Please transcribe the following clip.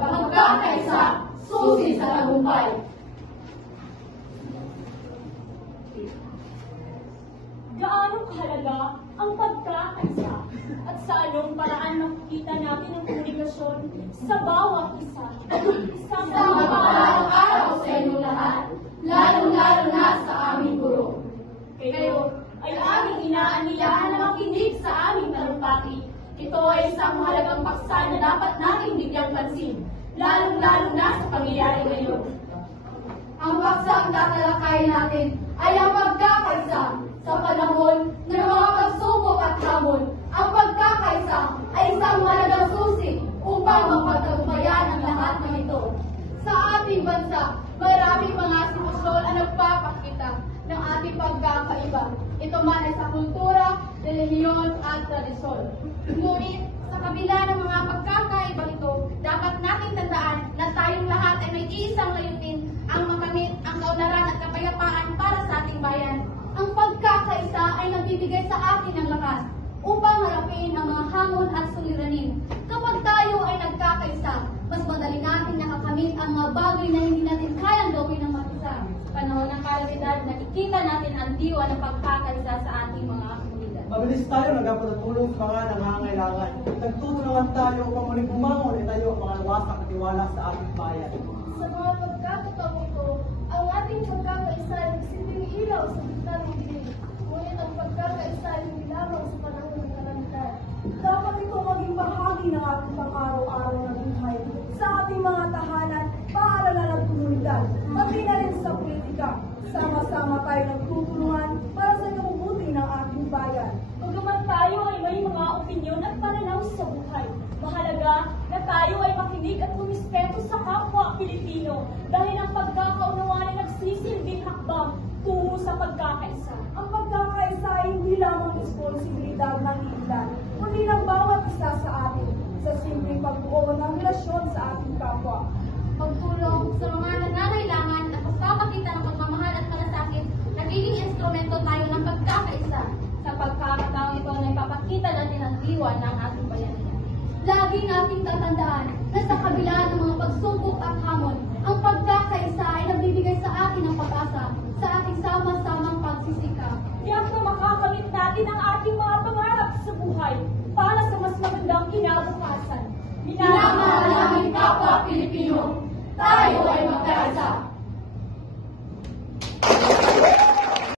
Pagkakaisa, susi sa tagumpay. Gaano kahalaga ang pagkakaisa at sa anong paraan makikita natin ang komunikasyon sa bawat isa. Sa mapaalang araw sa inyong lahat, lalong-lalo na sa aming guro. Kayo ay aming inaanyayahan na makinig sa aming talumpati. Ito ay isang mahalagang paksa na dapat nating bigyang pansin, lalong-lalo na sa pangyayari ngayon. Ang paksang tatalakayin natin ay ang pagkakaisa. Sa panahon ng mga pagsubok at hamon, ang pagkakaisa ay isang mahalagang susi upang mapagtagumpayan ang lahat ng ito. Sa ating bansa, maraming mga sitwasyon ang nagpapakita ng ating pagkakaiba. Ito man ay sa kultura, relihiyon at tradisyon. Ngunit sa kabila ng mga pagkakaiba ito, dapat nating tandaan na tayong lahat ay may isang layunin ang makamit ang kaunlaran at kapayapaan para sa ating bayan. Ang pagkakaisa ay nagbibigay sa atin ng lakas upang harapin ang mga hamon at suliranin. Kapag tayo ay nagkakaisa, mas madali natin nakakamit ang mga bagay na hindi natin kayang gawin ng mag-isa. Panahon ng kalamidad, nakikita natin ang diwa ng pagkakaisa sa ating mga komunidad. Mabilis tayo nagpapatulong sa mga nangangailangan. Nagtutulungan tayo upang muling bumangon at tayo ang mga wasak at tiwala sa ating bayan. Sa mga pagkakataong ito, ang ating pagkakaisa ay nagsilbing ilaw sa gitna ng dilim. Ngunit ang pagkakaisa ay hindi lamang sa panahon ng kalamidad. Dapat ito maging bahagi ng ating pang-araw-araw na buhay sa ating mga tahanan, paaralan at komunidad, pati na rin sa politika. Sama-sama tayo nagtutulungan para sa ikabubuti ng ating bayan. Bagaman tayo ay may mga opinyon at pananaw sa buhay, mahalaga na tayo ay makinig at rumispeto sa kapwa Pilipino dahil ang pagkakaunawaan ay nagsisilbing hakbang tungo sa pagkakaisa. Ang pagkakaisa ay hindi lamang responsibilidad ng ilan, kundi ng bawat isa sa atin sa simpleng pagbuo ng relasyon sa ating kapwa. Pagtulong sa mga nangangailangan at pagpapakita ng pagmamahal at malasakit, nagiging instrumento tayo ng pagkakaisa. Sa pagkakataong ito na ipapakita natin ang diwa ng ating bayanihan. Lagi nating tatandaan na sa kabila ng mga pagsubok at hamon, ang pagkakaisa ay nagbibigay sa atin ng pag-asa sa ating sama-samang pagsisikap. Tiyak na makakamit natin ang ating mga pangarap sa buhay para sa mas magandang kinabukasan. Minamahal namin kapwa Pilipino, tayo ay magkaisa.